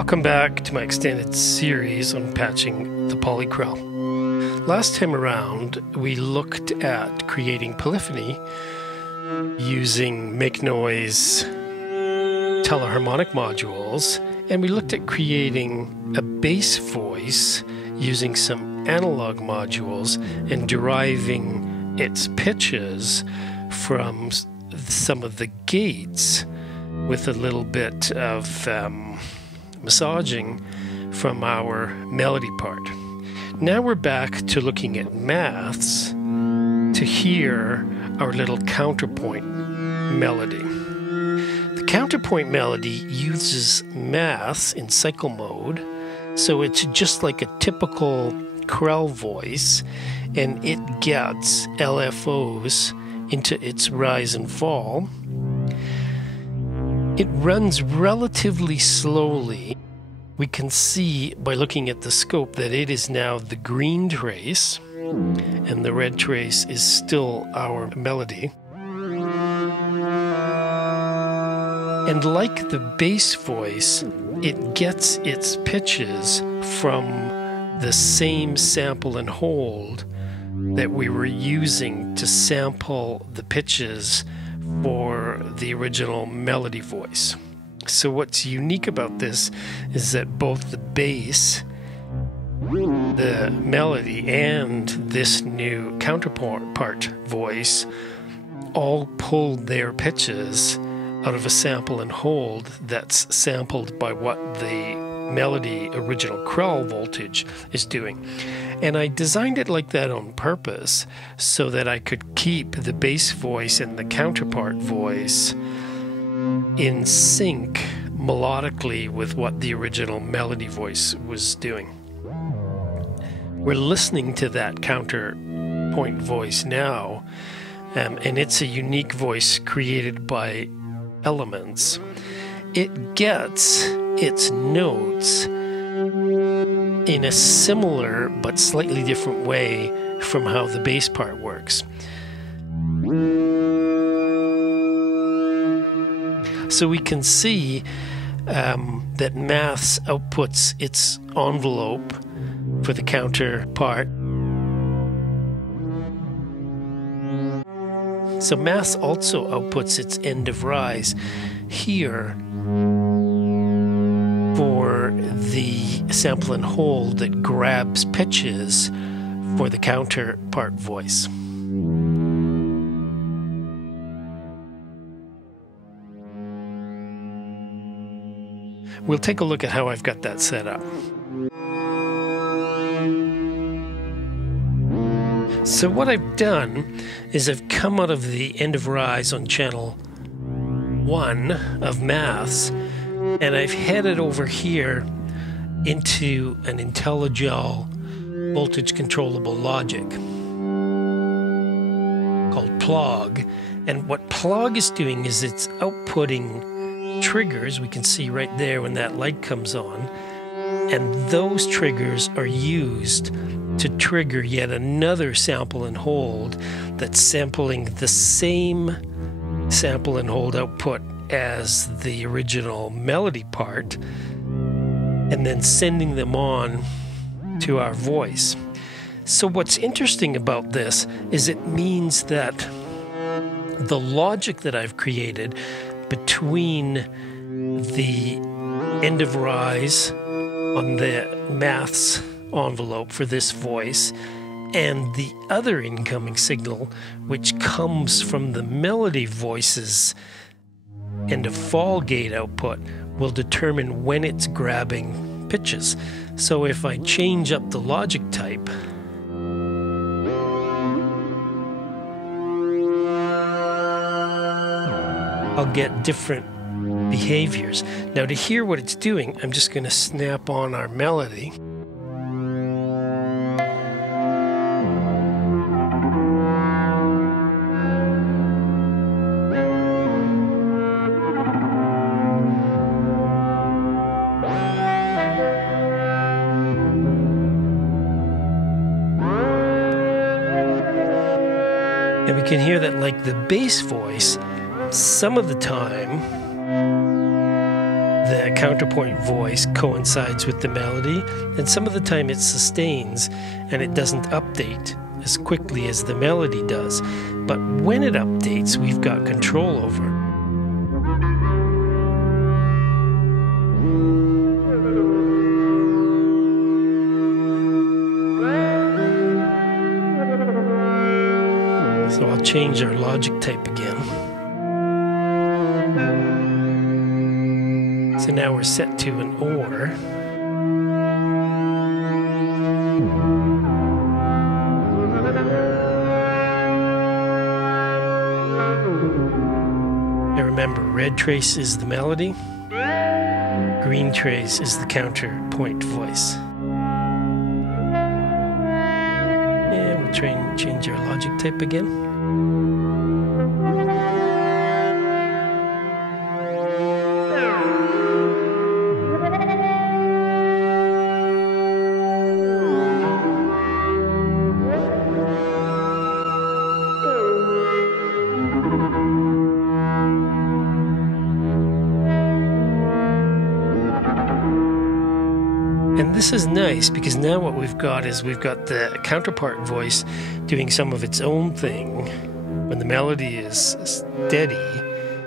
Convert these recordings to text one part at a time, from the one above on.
Welcome back to my extended series on patching the Polykrell. Last time around, we looked at creating polyphony using make noise teleharmonic modules, and we looked at creating a bass voice using some analog modules and deriving its pitches from some of the gates with a little bit of massaging from our melody part. Now we're back to looking at maths to hear our little counterpoint melody. The counterpoint melody uses maths in cycle mode, so it's just like a typical Krell voice, and it gets LFOs into its rise and fall. It runs relatively slowly. We can see by looking at the scope that it is now the green trace, and the red trace is still our melody. And like the bass voice, it gets its pitches from the same sample and hold that we were using to sample the pitches for the original melody voice. So what's unique about this is that both the bass, the melody, and this new counterpart voice all pulled their pitches out of a sample and hold that's sampled by what the melody original Krell voltage is doing. And I designed it like that on purpose so that I could keep the bass voice and the counterpart voice in sync melodically with what the original melody voice was doing. We're listening to that counterpoint voice now, and it's a unique voice created by elements. It gets its notes in a similar but slightly different way from how the bass part works. So we can see that maths outputs its envelope for the counterpart. So maths also outputs its end of rise here for the sample and hold that grabs pitches for the counterpart voice. We'll take a look at how I've got that set up. So what I've done is I've come out of the end of rise on channel 1 of maths, and I've headed over here into an IntelliGel voltage controllable logic called plug. And what plug is doing is it's outputting triggers. We can see right there when that light comes on, and those triggers are used to trigger yet another sample and hold that's sampling the same sample and hold output as the original melody part, and then sending them on to our voice. So what's interesting about this is it means that the logic that I've created between the end of rise on the maths envelope for this voice and the other incoming signal, which comes from the melody voice's end of fall gate output, will determine when it's grabbing pitches. So if I change up the logic type, I'll get different behaviors. Now to hear what it's doing, I'm just going to snap on our melody. And we can hear that, like the bass voice, some of the time the counterpoint voice coincides with the melody, and some of the time it sustains and it doesn't update as quickly as the melody does. But when it updates, we've got control over it. So I'll change our logic type again. So now we're set to an OR. Now remember, red trace is the melody, green trace is the counterpoint voice. And we'll try and change our logic type again. And this is nice because now what we've got is we've got the counterpart voice doing some of its own thing when the melody is steady,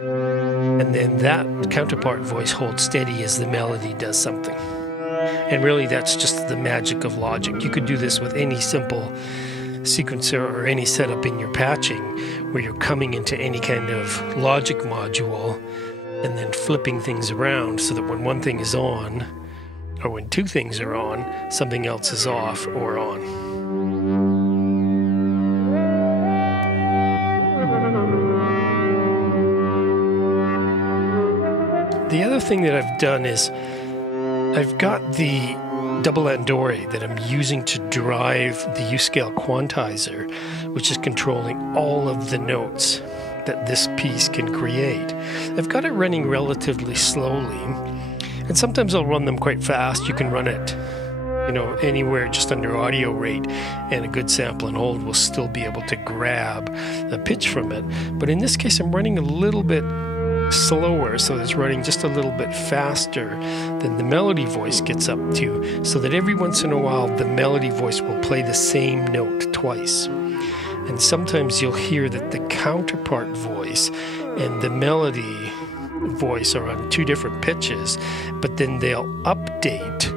and then that counterpart voice holds steady as the melody does something. And really that's just the magic of logic. You could do this with any simple sequencer or any setup in your patching where you're coming into any kind of logic module and then flipping things around so that when one thing is on, or when two things are on, something else is off or on. The other thing that I've done is I've got the double Andore that I'm using to drive the U-scale quantizer, which is controlling all of the notes that this piece can create. I've got it running relatively slowly, and sometimes I'll run them quite fast. You can run it, anywhere just under audio rate, and a good sample and hold will still be able to grab the pitch from it. But in this case, I'm running a little bit slower, so it's running just a little bit faster than the melody voice gets up to, so that every once in a while the melody voice will play the same note twice. And sometimes you'll hear that the counterpart voice and the melody voice are on two different pitches, but then they'll update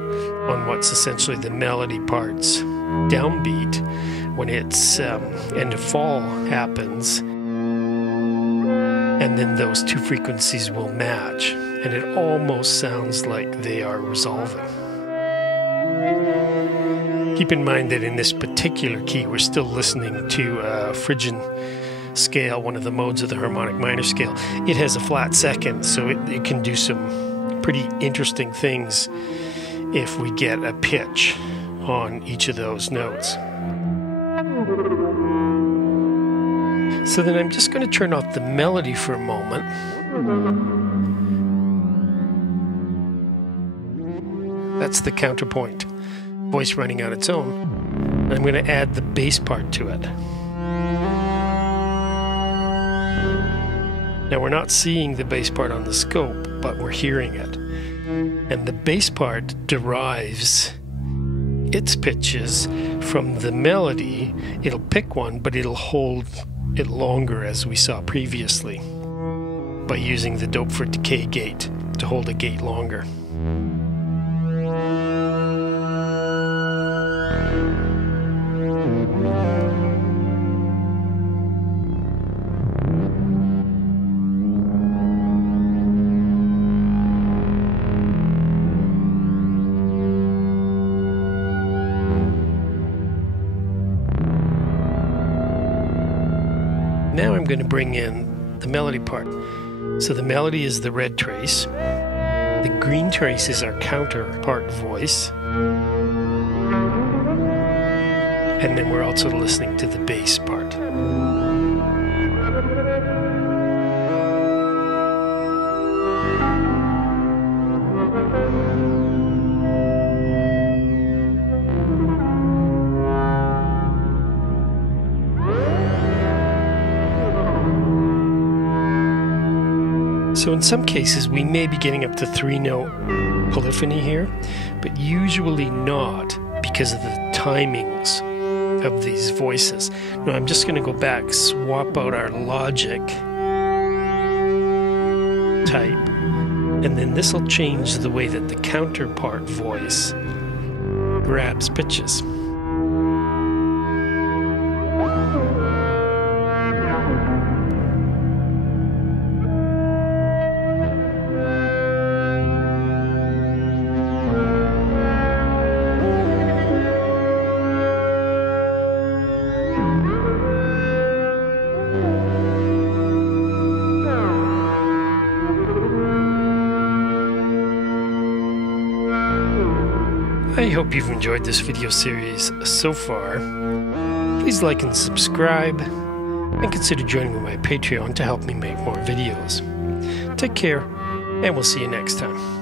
on what's essentially the melody part's downbeat when its end of fall happens, and then those two frequencies will match, and it almost sounds like they are resolving. Keep in mind that in this particular key we're still listening to Phrygian scale, one of the modes of the harmonic minor scale. It has a flat second, so it can do some pretty interesting things if we get a pitch on each of those notes. So then I'm just going to turn off the melody for a moment. That's the counterpoint voice running on its own. I'm going to add the bass part to it. Now we're not seeing the bass part on the scope, but we're hearing it. And the bass part derives its pitches from the melody. It'll pick one, but it'll hold it longer, as we saw previously, by using the dope for decay gate to hold a gate longer. Now I'm going to bring in the melody part. So the melody is the red trace. The green trace is our counterpart voice. And then we're also listening to the bass part. So So in some cases we may be getting up to 3-note polyphony here, but usually not because of the timings of these voices. Now I'm just going to go back, swap out our logic type, and then this will change the way that the counterpart voice grabs pitches. I hope you've enjoyed this video series so far. Please like and subscribe, and consider joining my Patreon to help me make more videos. Take care, and we'll see you next time.